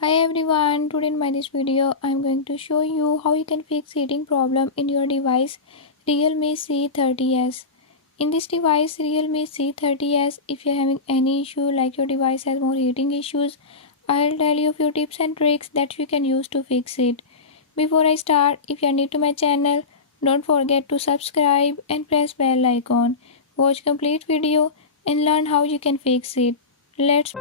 Hi everyone, today in this video I am going to show you how you can fix heating problem in your device Realme C30s. In this device Realme C30s, if you are having any issue like your device has more heating issues, I'll tell you a few tips and tricks that you can use to fix it. Before I start, if you are new to my channel, don't forget to subscribe and press bell icon. Watch complete video and learn how you can fix it. Let's